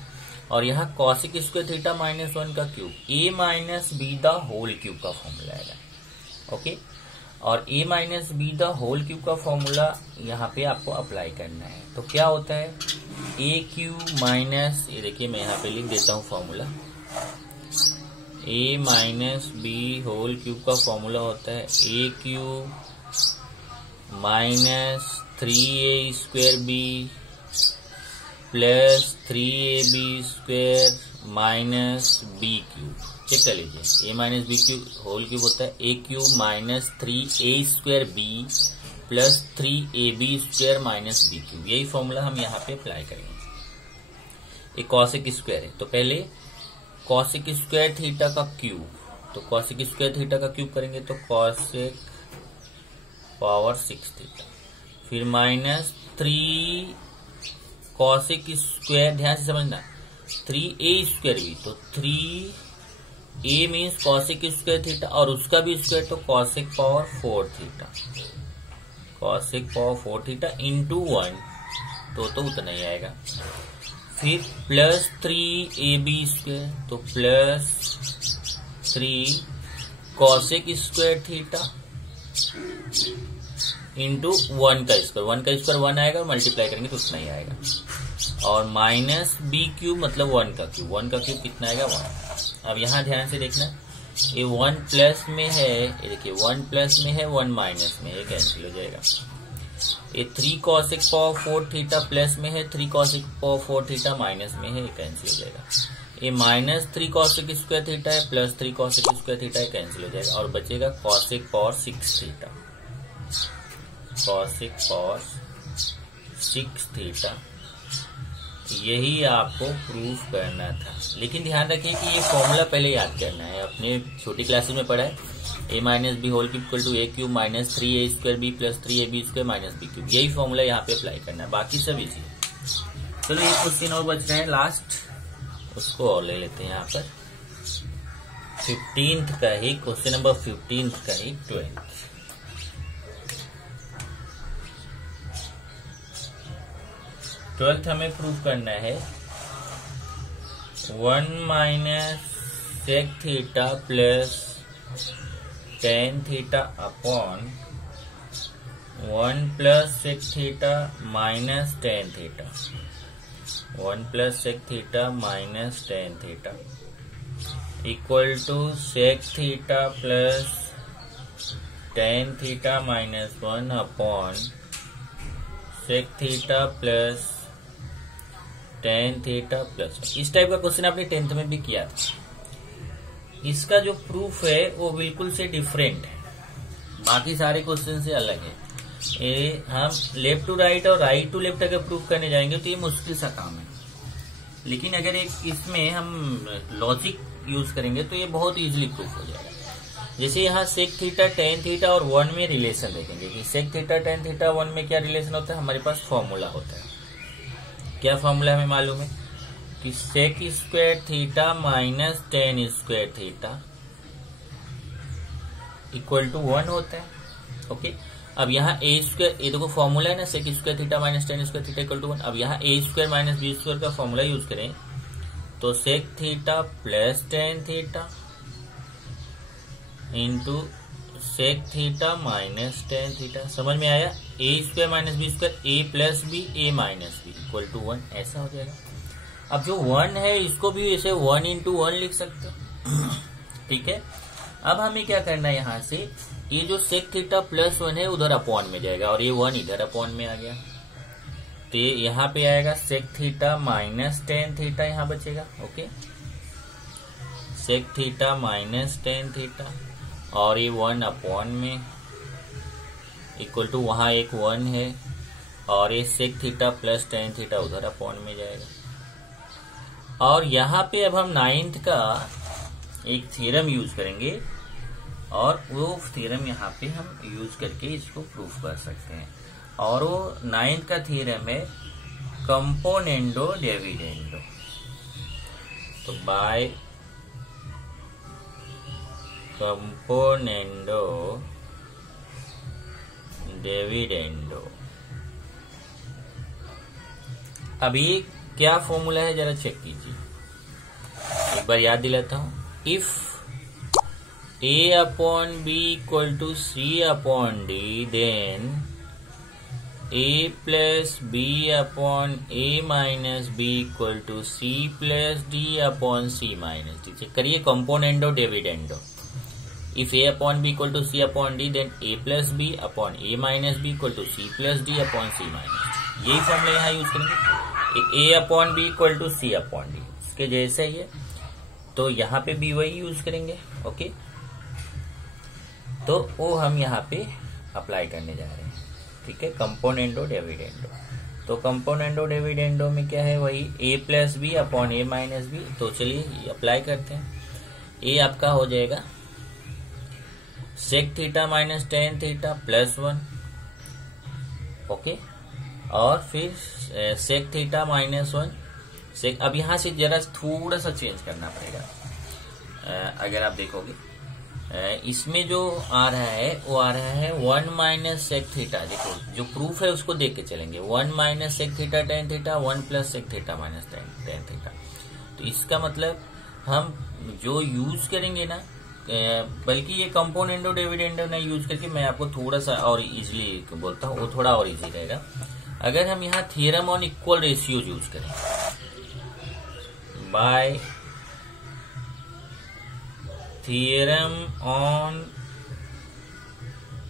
और यहाँ कॉसेक स्क्वायर थीटा -1 का cube, a minus B the whole cube का फॉर्मूला आएगा। ओके, और a minus B the whole cube का फॉर्मूला यहाँ पे आपको अप्लाई करना है। तो क्या होता है, a क्यूब माइनस, ये देखिए मैं यहाँ पे लिख देता हूँ formula, a minus B whole cube का फॉर्मूला होता है a cube minus 3a square B plus 3ab square minus B cube. Check कर लीजिए, a minus B cube whole cube होता है a cube minus 3a square B plus 3ab square minus B cube. यही formula हम यहाँ पे apply करेंगे। एक कॉसेक स्क्वायर है तो पहले कॉसेक स्क्वायर थीटा का क्यूब, तो कॉसेक स्क्वायर थीटा का क्यूब करेंगे तो कॉसेक पावर 6 थीटा, फिर -3 कॉसेक स्क्वायर, ध्यान से समझना 3a स्क्वायर भी, तो 3a means cosec square theta और उसका भी स्क्वायर तो cosec power 4 theta, cosec power 4 theta into 1, तो उतना ही आएगा। फिर प्लस 3ab स्क्वायर, तो plus 3 cosec square theta into 1 का स्क्वायर, 1 का स्क्वायर 1 आएगा, मल्टीप्लाई करेंगे तो उतना ही आएगा, और माइनस बी क्यूब मतलब 1 का क्यूब, 1 का क्यूब कितना आएगा 1। अब यहाँ ध्यान से देखना, ये 1 प्लस में है, ये देखिए 1 प्लस में है 1 माइनस में, ये कैंसिल हो जाएगा। ये 3 कॉसेक पावर 4 थीटा प्लस में है, 3 कॉसेक पावर 4 थीटा माइनस में है, ये कैंसिल हो जाएगा। ये -3 कॉसेक स्क्वायर थीटा है प्लस 3 कॉसेक स्क्वायर थीटा, ये कैंसिल हो जाएगा, और बचेगा cosec power 6 theta, cosec power 6 theta. यही आपको प्रूफ करना था, लेकिन ध्यान रखिए कि ये फॉर्मूला पहले याद करना है, अपने छोटी क्लासेस में पढ़ा है a minus B whole cube equal to a cube minus 3a square B plus 3ab square minus B cube. यही फॉर्मूला यहाँ पे अप्लाई करना है, बाकी सब इजी है। चलो एक क्वेश्चन और बच रहे हैं लास्ट, उसको और ले लेते हैं यहाँ पर 15th का ही, क्वेश्चन नंबर 15th का ही 12th हमें प्रूव करना है 1 minus sec theta plus tan theta upon 1 plus sec theta minus tan theta, 1 plus sec theta minus tan theta equal to sec theta plus tan theta minus 1 upon sec theta plus tan theta plus. इस type का question आपने 10th में भी किया था। इसका जो proof है वो बिल्कुल से डिफरेंट है, बाकी सारे क्वेश्चन से अलग है। हम लेफ्ट टू राइट और राइट टू लेफ्ट अगर प्रूफ करने जाएंगे तो ये मुश्किल सा काम है, लेकिन अगर एक इसमें हम लॉजिक यूज करेंगे तो ये बहुत इजीली प्रूफ हो जाएगा। जैसे यहाँ सेक थीटा टेन थीटा और 1 में रिलेशन देखेंगे कि सेक थीटा टेन थीटा 1 में क्या रिलेशन होता है, हमारे पास फॉर्मूला होता है। क्या फॉर्मूला हमें मालूम है कि sec square theta minus tan square theta equal to 1 होता है। ओके, अब यहाँ ए स्क्वायर, ये देखो फॉर्मूला है ना, sec square theta minus tan square theta equal to 1। अब यहाँ A square minus B square का फॉर्मूला यूज करें तो sec theta plus tan theta into sec theta minus tan theta. समझ में आया? A square minus B square, A plus B A minus B equal to 1, ऐसा हो जाएगा। अब जो 1 है इसको भी ऐसे 1 इंटू 1 लिख सकते हो। ठीक है, अब हमें क्या करना है, यहाँ से ये जो सेक थीटा प्लस 1 है उधर अपॉन में जाएगा और ये 1 इधर अपॉन में आ गया, तो ये यहाँ पे आएगा sec theta minus tan theta, यहाँ बचेगा। Okay, sec theta minus tan theta और ये 1 अपॉन में इक्वल टू, वहां एक 1 है और ये sec theta plus tan theta उधर अपॉन में जाएगा। और यहाँ पे अब हम 9th का एक थ्योरम यूज करेंगे और वो थ्योरम यहाँ पे हम यूज करके इसको प्रूफ कर सकते हैं। और वो 9th का थ्योरम है कंपोनेंडो डिविडेंडो। तो बाय कंपोनेंडो डिविडेंडो, अभी क्या फॉर्मूला है जरा चेक कीजिए, एक बार याद दिलाता हूं। If A upon B equal to C upon D then A plus B upon A minus B equal to C plus D upon C minus D. Check करिए, componendo dividendo. If a upon b equal to c upon d, then a plus b upon a minus b equal to c plus d upon c minus d। यही formula यहाँ use करेंगे, a upon b equal to c upon d, इसके जैसे ही है, तो यहाँ पे भी वही यूज करेंगे। ओके, तो वो हम यहाँ पे अप्लाई करने जा रहे हैं। ठीक है, कंपोनेंडो डिविडेंडो। तो कंपोनेंडो डिविडेंडो में क्या है, वही a plus B upon a minus B. तो चलिए अप्लाई करते हैं। a आपका हो जाएगा sec theta minus tan theta plus 1। Okay, और फिर सेक थीटा माइनस 1 सेक। अब यहां से जरा थोड़ा सा चेंज करना पड़ेगा। अगर आप देखोगे इसमें जो आ रहा है वो आ रहा है 1 माइनस सेक थीटा। देखो जो प्रूफ है उसको देख के चलेंगे, 1 minus sec theta tan theta 1 plus sec theta minus tan theta. तो इसका मतलब हम जो यूज करेंगे ना, बल्कि ये कंपोनेंडो डिविडेंडो नहीं यूज करके मैं आपको थोड़ा सा और इजीली बोलता हूँ, वो थोड़ा और इजी रहेगा। अगर हम यहाँ theorem on equal ratio use करें, by theorem on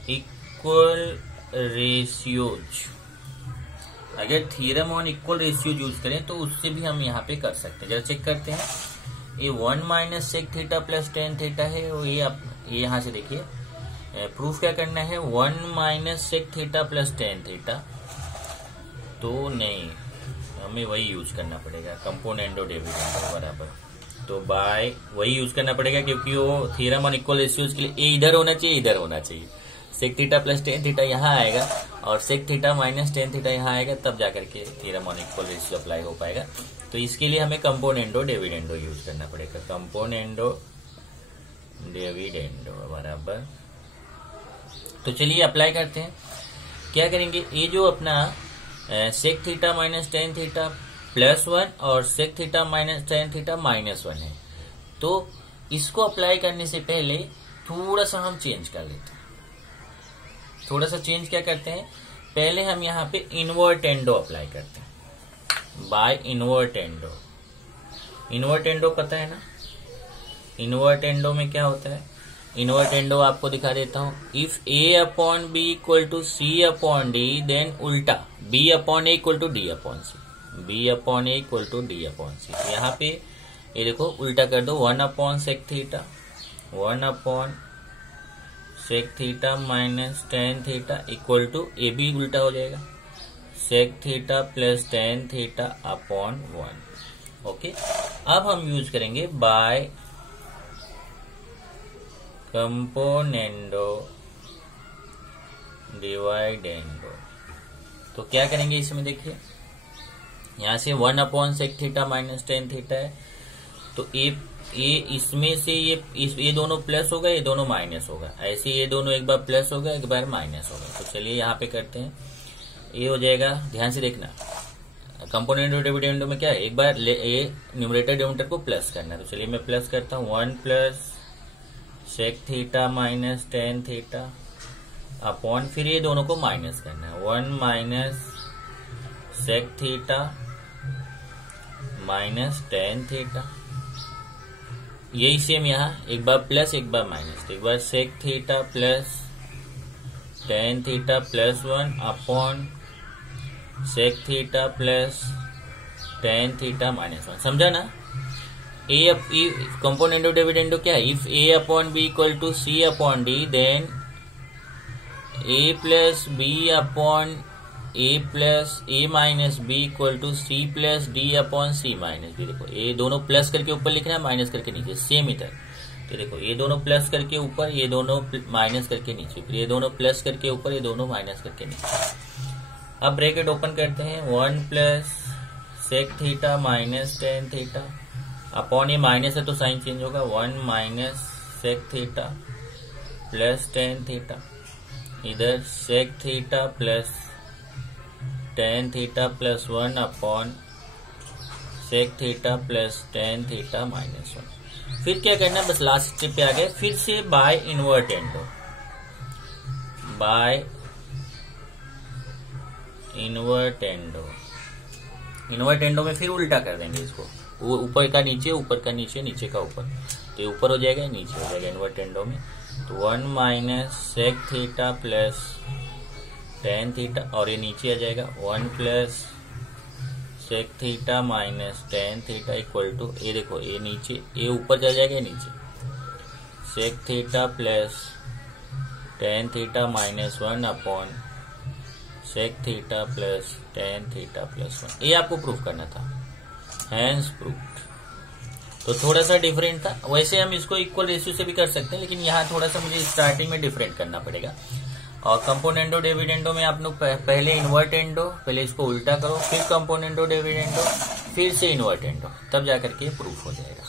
equal ratios, अगर theorem on equal ratio use करें तो उससे भी हम यहाँ पे कर सकते हैं। जरा चेक करते हैं, ये 1 minus sec theta plus tan theta है, ये आप ये यहाँ से देखिए प्रूफ क्या करना है, 1 minus sec theta plus tan theta. तो नहीं, हमें वही यूज करना पड़ेगा, कंपोनेंडो डिविडेंडो बराबर। तो बाय वही यूज करना पड़ेगा क्योंकि वो थ्योरम ऑन इक्वल रेशियोज के लिए ए इधर होना चाहिए, इधर होना चाहिए। Sec theta plus tan theta यहाँ आएगा और sec theta minus tan theta यहाँ आएगा, तब जाकर के theorem on equal ratio apply हो पाएगा। तो इसके लिए हमें कंपोनेंडो डिविडेंडो यूज करना पड़ेगा, कंपोनेंडो डिविडेंडो बराबर। तो चलिए अप्लाई करते हैं। क्या करेंगे, ये जो अपना sec theta minus tan theta plus 1 और sec theta minus tan theta minus 1 है, तो इसको अप्लाई करने से पहले थोड़ा सा हम चेंज कर लेते हैं। थोड़ा सा चेंज क्या करते हैं, पहले हम यहाँ पे इनवर्टेंडो अप्लाई करते हैं, बाय इनवर्टेंडो। इनवर्टेंडो पता है ना, इनवर्टेंडो में क्या होता है, इनवर्टेंडो आपको दिखा देता हूं। If A upon B equal to C upon D, then उल्टा B upon A equal to D upon C, B upon A equal to D upon C. तो यहाँ पे ये देखो उल्टा कर दो, 1 upon sec theta 1 upon sec theta minus tan theta equal to ए भी उल्टा हो जाएगा, sec theta plus tan theta upon 1। Okay, अब हम यूज करेंगे बाय कंपोनेंडो डिवाइडेंडो। तो क्या करेंगे इसमें, देखिए यहां से 1 upon sec theta minus tan theta है, तो ये इसमें से ये दोनों प्लस होगा, ये दोनों माइनस होगा, ऐसे ये दोनों एक बार प्लस होगा एक बार माइनस होगा। तो चलिए यहाँ पे करते हैं, ये हो जाएगा, ध्यान से देखना कंपोनेंडो डिविडेंडो में क्या है, एक बार ये न्यूमरेटर डिनोमिनेटर को प्लस करना है। तो चलिए मैं प्लस करता हूँ, 1 plus sec theta minus tan theta upon, फिर ये दोनों को माइनस करना है, 1 minus sec theta minus tan theta. यही सेम यहाँ एक बार प्लस एक बार माइनस, तो एक बार sec theta plus tan theta plus 1 upon sec theta plus tan theta minus 1। समझा ना? ए कंपोनेंडो डिविडेंडो क्या है, if A upon B equal to C upon D then A plus B upon A plus A minus B equal to C plus D upon C minus B. देखो ये दोनों plus करके ऊपर लिखना है, minus करके नीचे, सेम इधर। तो देखो ये दोनों प्लस करके ऊपर, ये दोनों माइनस करके नीचे, फिर ये दोनों प्लस करके ऊपर, ये दोनों माइनस करके नीचे। अब ब्रैकेट ओपन करते हैं, 1 plus sec theta minus tan theta upon, ये माइनस है तो साइन चेंज होगा, 1 minus sec theta plus tan theta, इधर sec theta plus tan theta plus 1 upon sec theta plus tan theta minus 1। फिर क्या करना, बस लास्ट स्टेप पे आ गए, फिर से बाय इन्वर्टेंडो, बाय इन्वर्टेंडो में फिर उल्टा कर देंगे इसको, वो ऊपर का नीचे, ऊपर का नीचे, नीचे का ऊपर, तो ये ऊपर हो जाएगा नीचे हो जाएगा इन्वर्टेंडो में। तो 1 minus sec theta plus tan theta, और ये नीचे आ जाएगा 1 plus sec theta minus tan theta equal to, ये देखो ये नीचे, ये ऊपर जा जाएगा नीचे, sec theta plus tan theta minus 1 upon sec theta plus tan theta plus 1। ये आपको प्रूफ करना था, हैंस प्रूफ्ड। तो थोड़ा सा डिफरेंट था, वैसे हम इसको इक्वल रेशियो से भी कर सकते हैं, लेकिन यहाँ थोड़ा सा मुझे स्टार्टिंग में डिफरेंट करना पड़ेगा। और कंपोनेंडो डिविडेंडो में आप लोग पहले इन्वर्टेंडो, पहले इसको उल्टा करो, फिर कंपोनेंडो डिविडेंडो, फिर से इन्वर्टेंडो, तब जाकर के प्रूफ हो जाएगा।